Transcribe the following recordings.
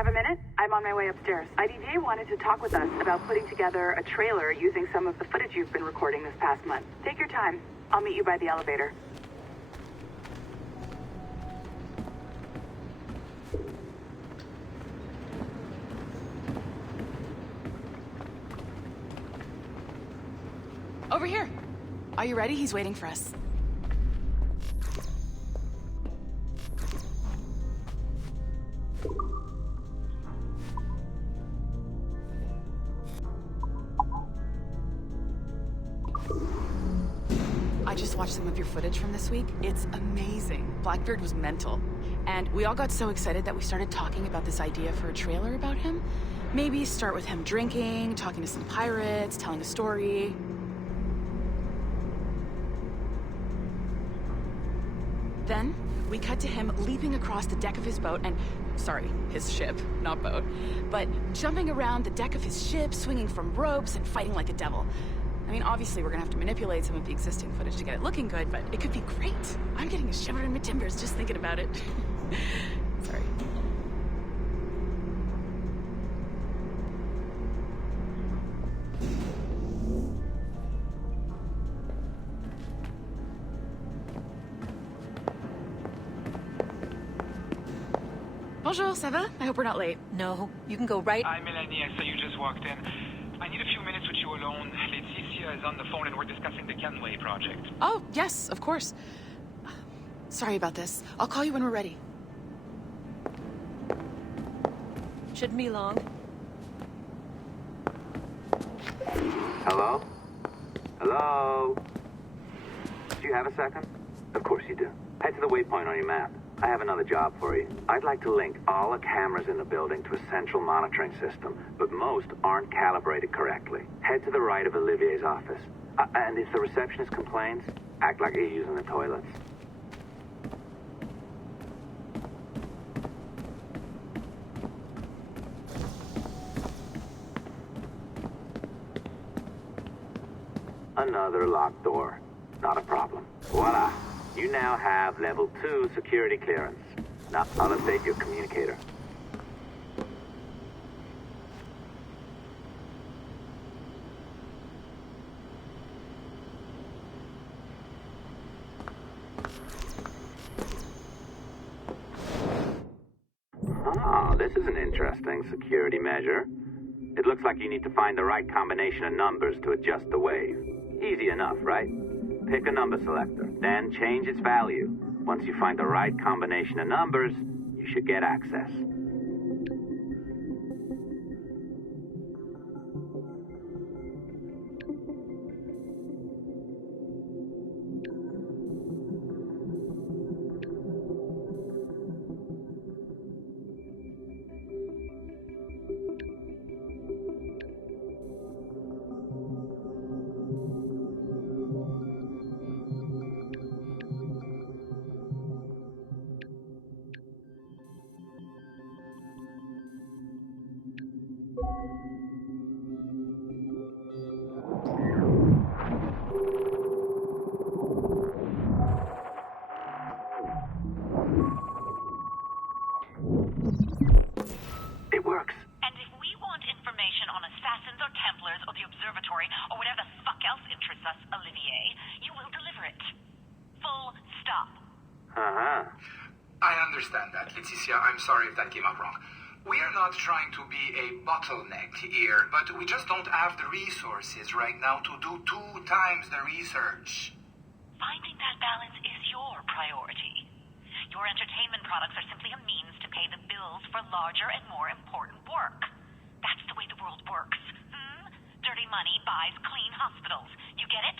have a minute? I'm on my way upstairs. IDJ wanted to talk with us about putting together a trailer using some of the footage you've been recording this past month. Take your time. I'll meet you by the elevator. Over here. Are you ready? He's waiting for us. I just watched some of your footage from this week. It's amazing. Blackbeard was mental. And we all got so excited that we started talking about this idea for a trailer about him. Maybe start with him drinking, talking to some pirates, telling a story. Then, we cut to him leaping across the deck of his boat and... Sorry, his ship, not boat. But jumping around the deck of his ship, swinging from ropes, and fighting like a devil. I mean, obviously we're gonna have to manipulate some of the existing footage to get it looking good, but it could be great. I'm getting a shiver in my timbers just thinking about it. Sorry. Bonjour, ça va? I hope we're not late. No, you can go right... Hi, Melanie. I saw you just walked in. I need a few minutes with you alone. Leticia is on the phone and we're discussing the Kenway project. Oh, yes, of course. Sorry about this. I'll call you when we're ready. Shouldn't be long. Hello? Hello? Do you have a second? Of course you do. Head to the waypoint on your map. I have another job for you. I'd like to link all the cameras in the building to a central monitoring system, but most aren't calibrated correctly. Head to the right of Olivier's office. And if the receptionist complains, act like you're using the toilets. Another locked door. Not a problem. Voila. You now have level 2 security clearance. Now, I'll update your communicator. Ah, this is an interesting security measure. It looks like you need to find the right combination of numbers to adjust the wave. Easy enough, right? Pick a number selector, then change its value. Once you find the right combination of numbers, you should get access. It works. And if we want information on assassins or Templars or the observatory or whatever the fuck else interests us, Olivier, you will deliver it. Full stop. Uh-huh. I understand that, Leticia. I'm sorry if that came out wrong. We are not trying to be a bottleneck here, but we just don't have the resources right now to do 2 times the research. Finding that balance is your priority. Your entertainment products are simply a means to pay the bills for larger and more important work. That's the way the world works. Dirty money buys clean hospitals. You get it?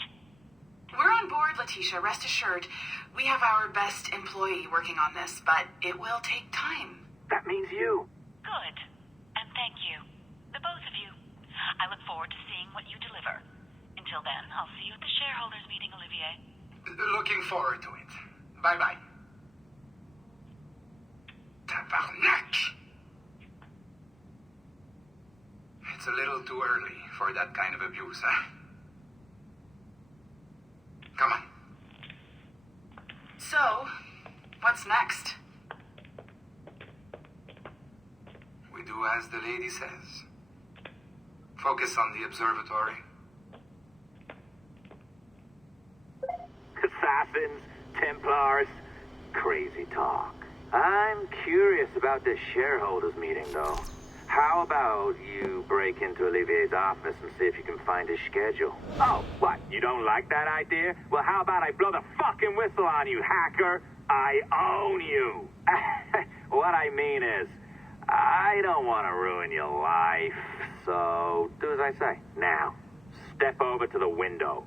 We're on board, Leticia, rest assured. We have our best employee working on this, but it will take time. That means you. Good. And thank you. The both of you. I look forward to seeing what you deliver. Until then, I'll see you at the shareholders meeting, Olivier. Looking forward to it. Bye-bye. Tabarnak! It's a little too early for that kind of abuse, huh? Come on. So, what's next? do as the lady says. Focus on the observatory. Assassins, Templars, crazy talk. I'm curious about this shareholders meeting, though. How about you break into Olivier's office and see if you can find his schedule? Oh, what? You don't like that idea? Well, how about I blow the fucking whistle on you, hacker? I own you. What I mean is, I don't want to ruin your life, so do as I say. Now, step over to the window.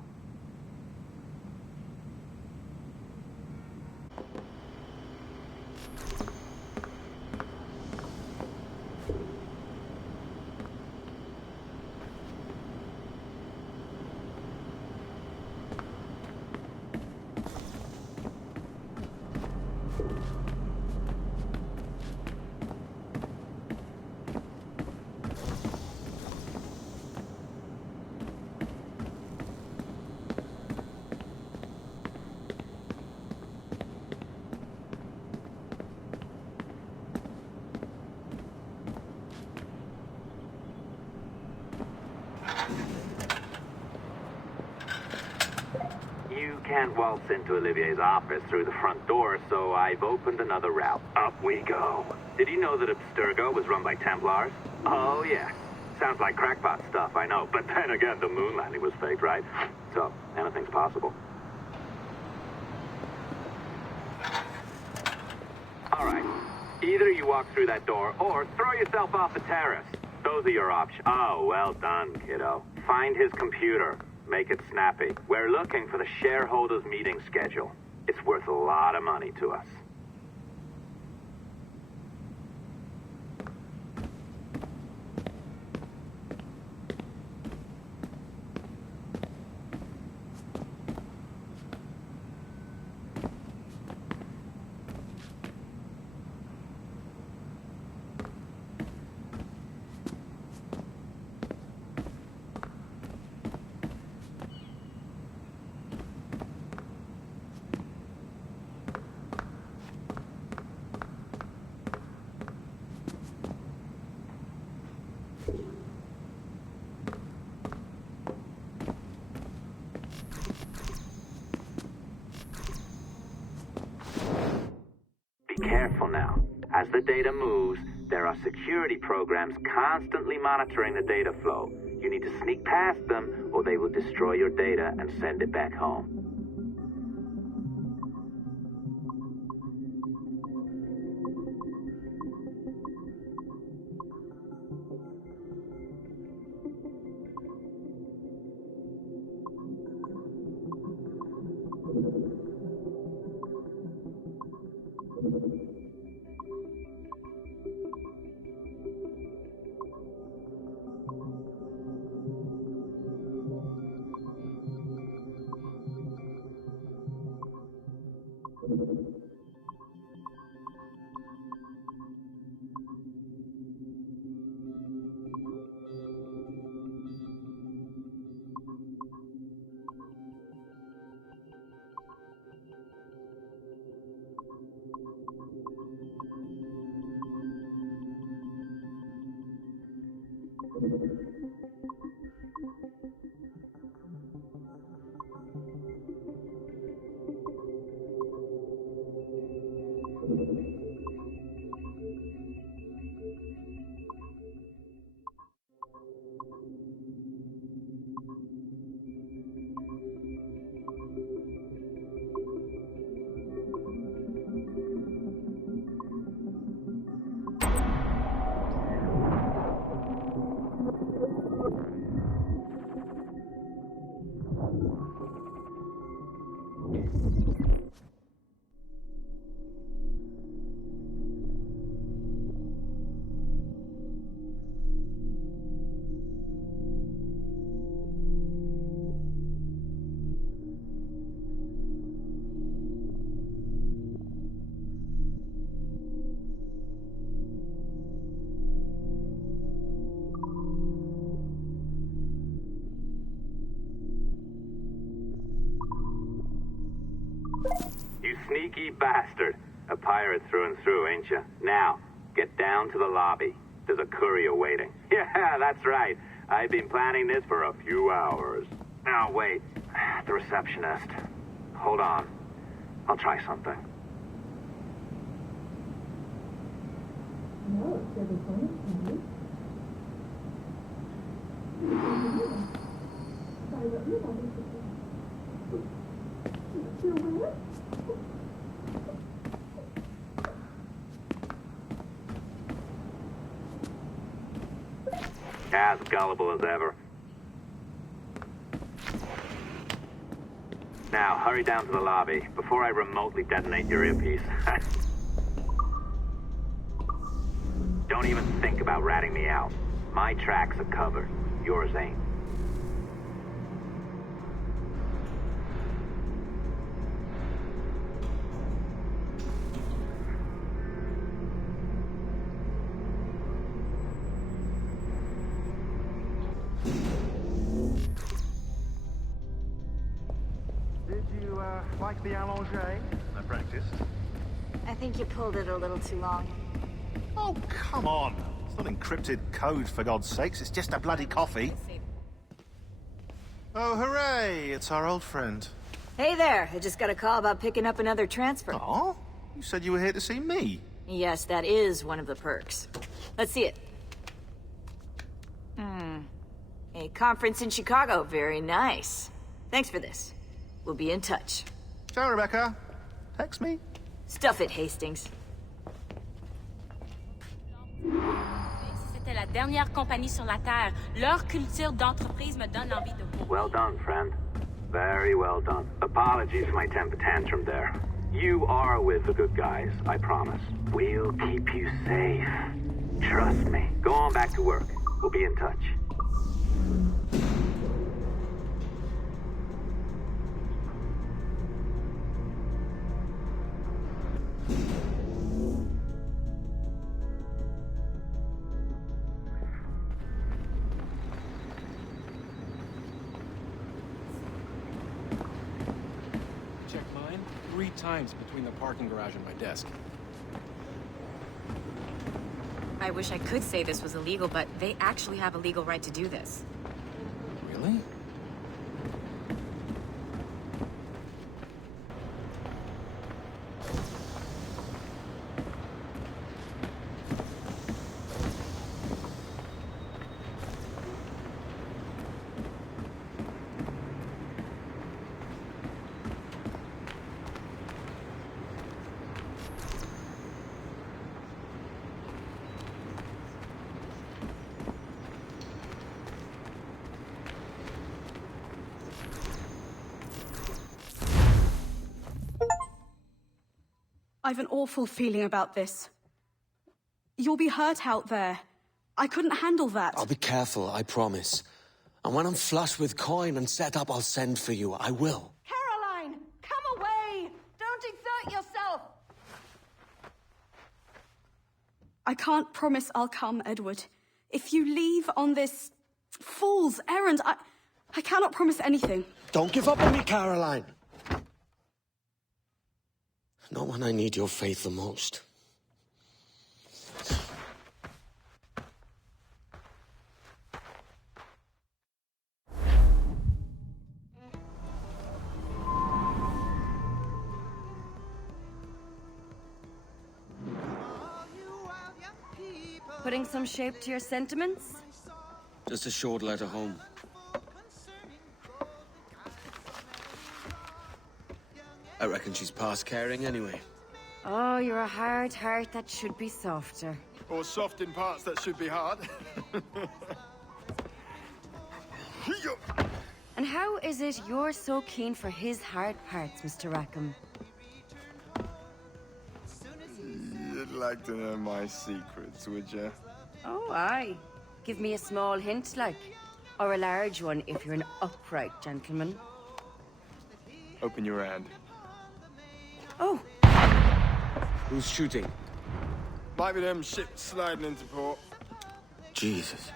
You can't waltz into Olivier's office through the front door, so I've opened another route. Up we go. Did you know that Abstergo was run by Templars? Oh, yes. Sounds like crackpot stuff, I know. But then again, the moon landing was faked, right? So, anything's possible. All right. Either you walk through that door, or throw yourself off the terrace. Those are your options. Oh, well done, kiddo. Find his computer. Make it snappy. We're looking for the shareholders meeting schedule. It's worth a lot of money to us. Be careful now. As the data moves, there are security programs constantly monitoring the data flow. You need to sneak past them, or they will destroy your data and send it back home. You sneaky bastard. A pirate through and through, ain't you? Now, get down to the lobby. There's a courier waiting. Yeah, that's right. I've been planning this for a few hours. Now, wait. The receptionist. Hold on. I'll try something. As gullible as ever. Now, hurry down to the lobby before I remotely detonate your earpiece. Don't even think about ratting me out. My tracks are covered. Yours ain't. Did you, like the allongé? I practiced. I think you pulled it a little too long. Oh, come on. It's not encrypted code, for God's sakes. It's just a bloody coffee. Oh, hooray! It's our old friend. Hey there, I just got a call about picking up another transfer. Oh? You said you were here to see me. Yes, that is one of the perks. Let's see it. A conference in Chicago, very nice. Thanks for this. We'll be in touch. Ciao, Rebecca. Text me. Stuff it, Hastings. C'était la dernière compagnie sur la Terre. Leur culture d'entreprise me donne envie de vomir. Well done, friend. Very well done. Apologies for my temper tantrum there. You are with the good guys, I promise. We'll keep you safe. Trust me. Go on back to work. We'll be in touch. Check mine 3 times between the parking garage and my desk. I wish I could say this was illegal, but they actually have a legal right to do this. Really? I've an awful feeling about this. You'll be hurt out there. I couldn't handle that. I'll be careful, I promise. And when I'm flush with coin and set up, I'll send for you. I will. Caroline, come away! Don't exert yourself! I can't promise I'll come, Edward. If you leave on this fool's errand, I cannot promise anything. Don't give up on me, Caroline. Not when I need your faith the most. Putting some shape to your sentiments? Just a short letter home. I reckon she's past caring anyway. Oh, you're a hard heart that should be softer. Or soft in parts that should be hard. And how is it you're so keen for his hard parts, Mr. Rackham? You'd like to know my secrets, would you? Oh, aye. Give me a small hint, like. Or a large one, if you're an upright gentleman. Open your hand. Oh. Who's shooting? Might be them ships sliding into port. Jesus.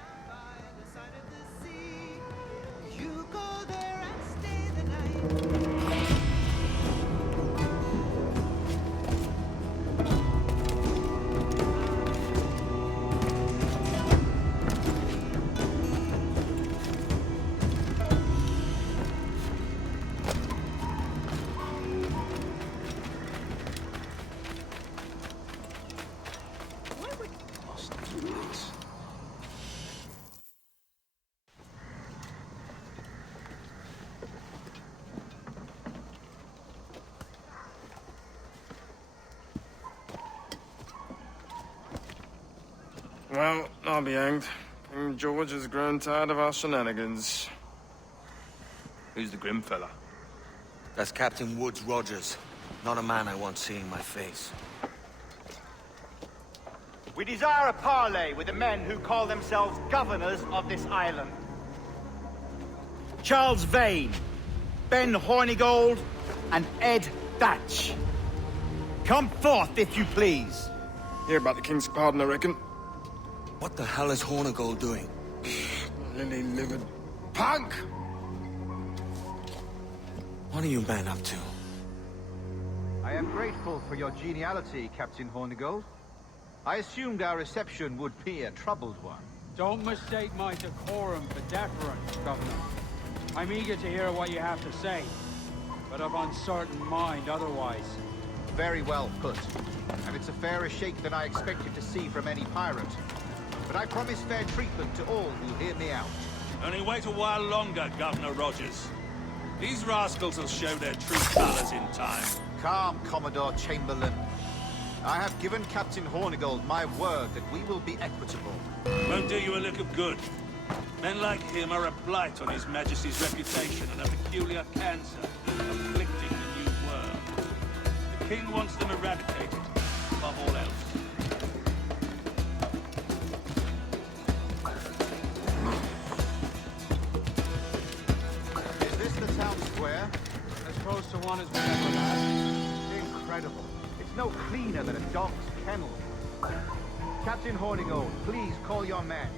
Well, I'll be hanged. King George has grown tired of our shenanigans. Who's the grim fella? That's Captain Woods Rogers. Not a man I want seeing my face. We desire a parley with the men who call themselves governors of this island. Charles Vane, Ben Hornigold, and Ed Thatch. Come forth, if you please. Hear about the King's pardon, I reckon. What the hell is Hornigold doing? Lily-livered punk! What are you men up to? I am grateful for your geniality, Captain Hornigold. I assumed our reception would be a troubled one. Don't mistake my decorum for deference, Governor. I'm eager to hear what you have to say, but of uncertain mind otherwise. Very well put. And it's a fairer shake than I expected to see from any pirate. But I promise fair treatment to all who hear me out. Only wait a while longer, Governor Rogers. These rascals will show their true colors in time. Calm, Commodore Chamberlain. I have given Captain Hornigold my word that we will be equitable. Won't do you a lick of good. Men like him are a blight on His Majesty's reputation and a peculiar cancer afflicting the new world. The King wants them eradicated, above all else. Is this the town square? As close to one as we ever had. Incredible. It's no cleaner than a dog's kennel. Captain Hornigold, please call your men.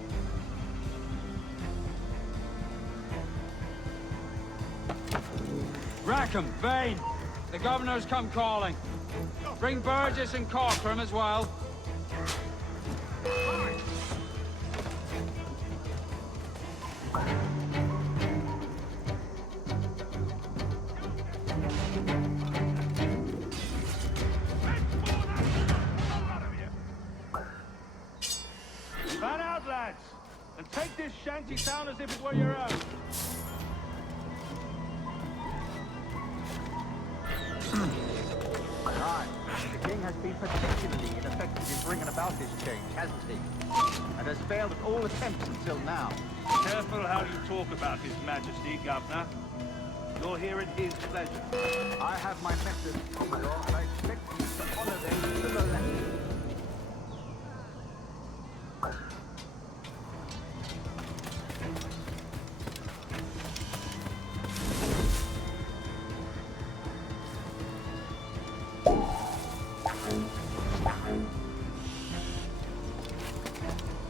Rackham, Vane! The Governor's come calling. Bring Burgess and Corcoran as well. Fan out, lads! And take this shanty town as if it were your own. Aye. The King has been particularly ineffective in bringing about this change, hasn't he? And has failed at all attempts until now. Careful how you talk about His Majesty, Governor. You're here at his pleasure. I have my methods, Commodore, and I expect you to honor them to the letter.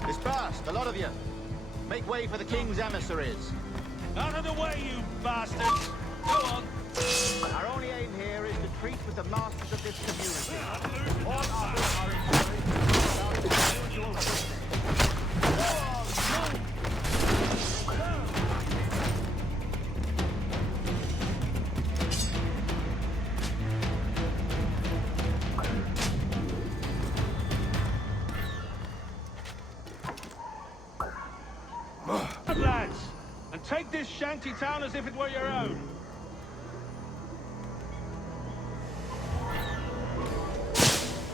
Dispersed, a lot of you. Make way for the King's emissaries. Out of the way, you bastards! Go on! Our only aim here is to treat with the masters of this community. All others are encouraged to go about their usual business. Go on, move! Lads, and take this shanty town as if it were your own.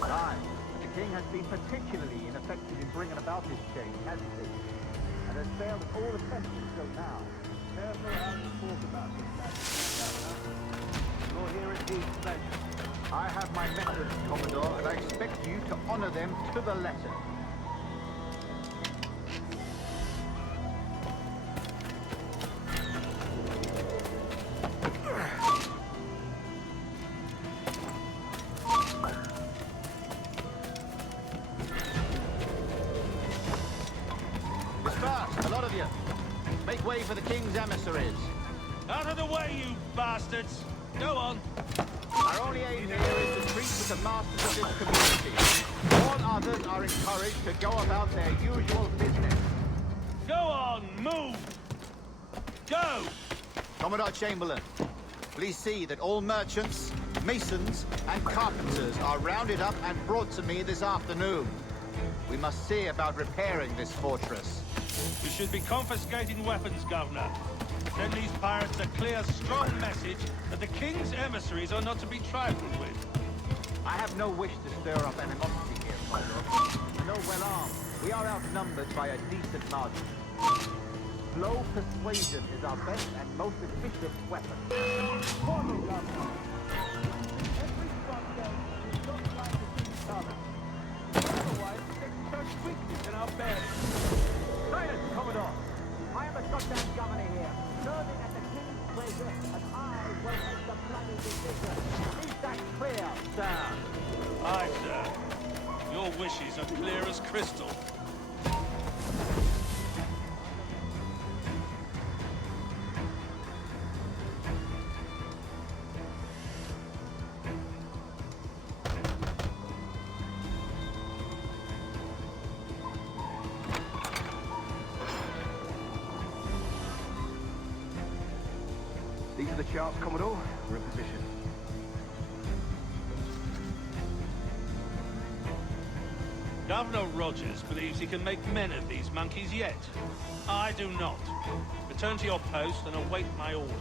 Aye, the King has been particularly ineffective in bringing about this change, hasn't he? And has failed at all attempts until now. Careful how you talk about this, You're here at his pleasure. I have my methods, Commodore, and I expect you to honor them to the letter. Dispersed, a lot of you. Make way for the King's emissaries. Out of the way, you bastards! Go on! Our only aim here is to treat with the masters of this community. All others are encouraged to go about their usual business. Go on, move! Go! Commodore Chamberlain, please see that all merchants, masons, and carpenters are rounded up and brought to me this afternoon. We must see about repairing this fortress. You should be confiscating weapons, Governor. Send these pirates a clear, strong message that the King's emissaries are not to be trifled with. I have no wish to stir up animosity here, my lord. Though well armed, we are outnumbered by a decent margin. Slow persuasion is our best and most efficient weapon. Follow, Governor. Every Sunday, we look like the king's color. Otherwise, there's such weakness in our bearing. Silence, Commodore. I am the goddamn governor here, serving at the king's pleasure, and I will make the bloody decision. Is that clear, sir? Aye, sir. Your wishes are clear as crystal. These are the charts, Commodore. We're in position. Governor Rogers believes he can make men of these monkeys yet. I do not. Return to your post and await my orders.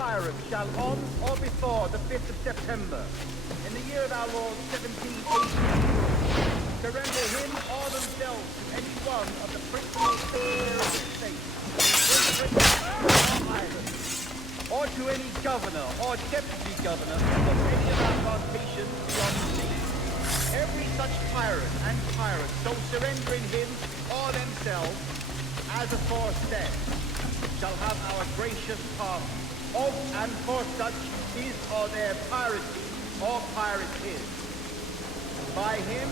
pirate shall on or before the 5th of September, in the year of our Lord 1780, surrender him or themselves to any one of the principal secretaries of state, in Britain or Ireland, or to any governor or deputy governor of any of our plantations beyond sea. Every such pirate and pirate so surrendering him or themselves, as aforesaid, shall have our gracious pardon, of and for such his or their piracy or pirate is, by him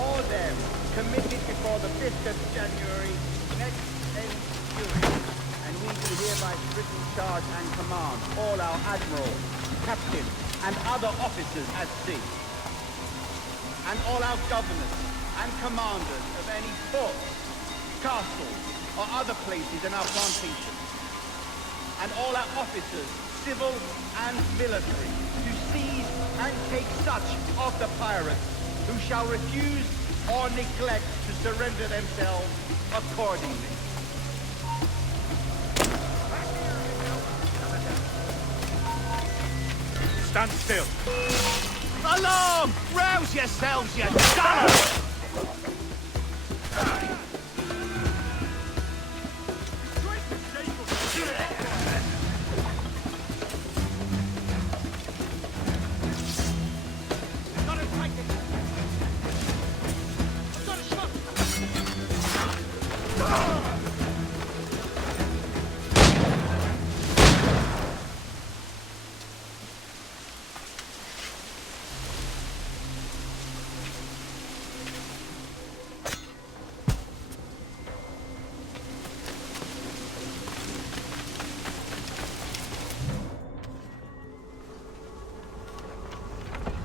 or them committed before the 5th of January next ensuing, and we do hereby strictly charge and command all our admirals, captains, and other officers at sea, and all our governors and commanders of any forts, castles, or other places in our plantation, and all our officers, civil and military, to seize and take such of the pirates who shall refuse or neglect to surrender themselves accordingly. Stand still. Along! Rouse yourselves, you dullard!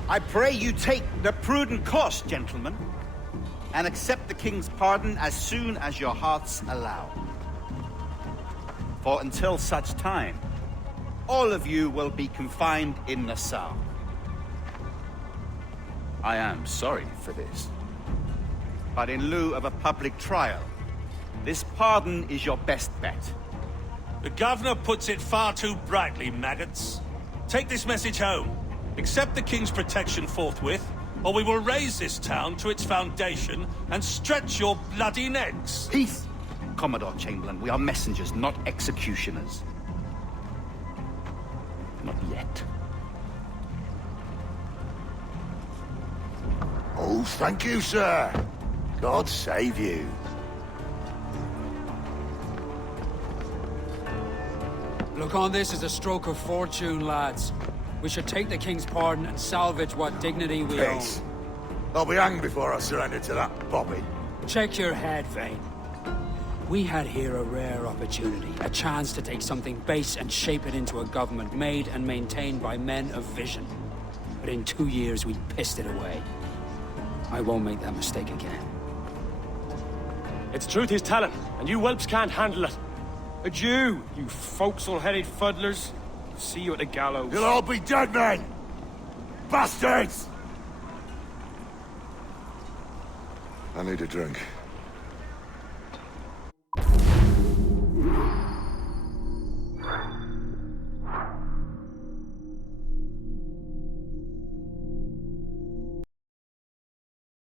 I pray you take the prudent course, gentlemen, and accept the king's pardon as soon as your hearts allow. For until such time, all of you will be confined in Nassau. I am sorry for this, but in lieu of a public trial, this pardon is your best bet. The governor puts it far too brightly, maggots. Take this message home. Accept the king's protection forthwith, or we will raise this town to its foundation and stretch your bloody necks. Peace, Commodore Chamberlain. We are messengers, not executioners. Not yet. Oh, thank you, sir. God save you. Look on this as a stroke of fortune, lads. We should take the king's pardon and salvage what dignity we own. Peace. I'll be hanged before I surrender to that Bobby. Check your head, Vane. We had here a rare opportunity, a chance to take something base and shape it into a government made and maintained by men of vision. But in 2 years, we pissed it away. I won't make that mistake again. It's truth he's telling, and you whelps can't handle it. Adieu, you forecastle-headed fuddlers. See you at the gallows. You'll all be dead men! Bastards! I need a drink.